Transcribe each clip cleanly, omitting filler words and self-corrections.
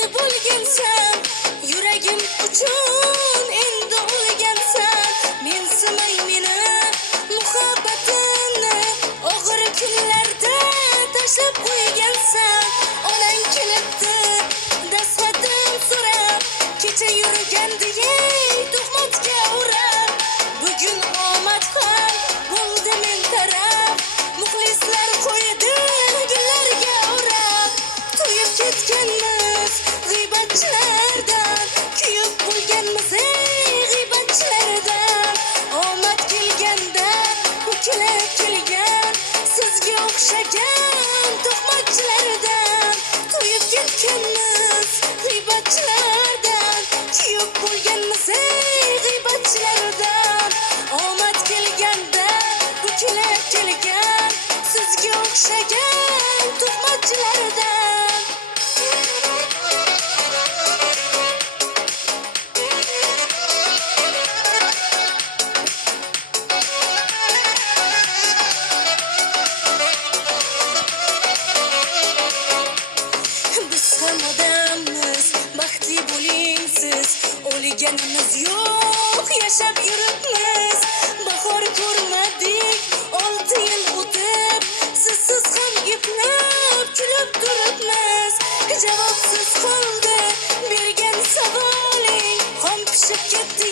endi bo'lgansan, yuragim uchun endi o'lgansan. Mensimay meni muhabbatinni og'ir kunlarda tashlab qo'ygansan. Onang kelibdi dastxatim so'rab, kecha yurgandi tuhmatga urab. Bugun omad ham bo'ldi men taraf, muxlislar qo'ydi gullarga o'rab. To'yib ketganmiz g'iybatchilardan, kuyib bo'lganmiz g'iybatchilardan. Omad kelganda o'kilib kelgan, sizga o'xshagan tuhmatchilardan. To'yib ketganmiz g'iybatchilardan, kuyib bo'lganmiz g'iybatchilardan. Omad kelganda o'kilib kelgan, sizga o'xshagan tuhmatchilardan. Biz ham odammiz, baxtli bo'ling siz. O'lganimiz yo'q, yashab yuribmiz. Bahor ko'rmadik 6 yil o'tib, sizsiz ham eplab kulib turibmiz. Javobsiz qoldi bergan savoling, qon pishib ketdi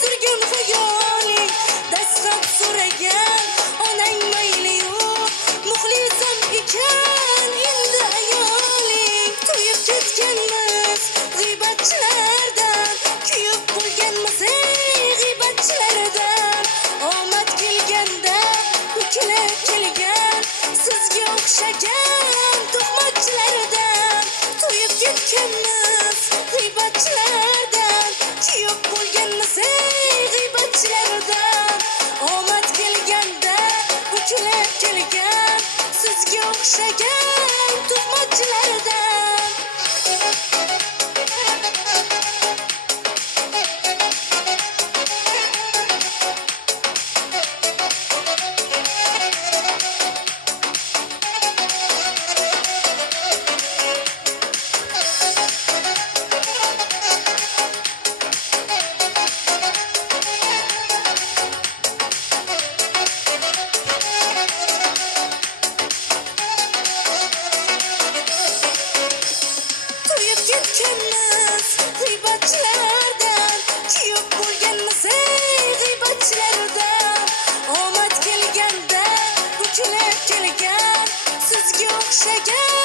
surgun xayoling. Dastxat so'ragan onang mayli yo'q, muxlisam ekan endi ayoling. To'yib ketganmiz g'iybatchilardan, kuyib bo'lganmiz g'iybatchilardan. Omad kelganda o'kilib kelgan, sizga o'xshagan tuhmatchilardan. To'yib ketganmiz g'iybatchilardan, kuyib bo'lganmiz g'iybatchilardan. Omad kelganda o'kilib kelgan, sizga o'xshagan tuhmatchilardan. To'yib ketganmiz g'iybatchilardan, kuyib bo'lganmiz g'iybatchilardan. Omad kelganda o'kilib kelgan, sizga o'xshagan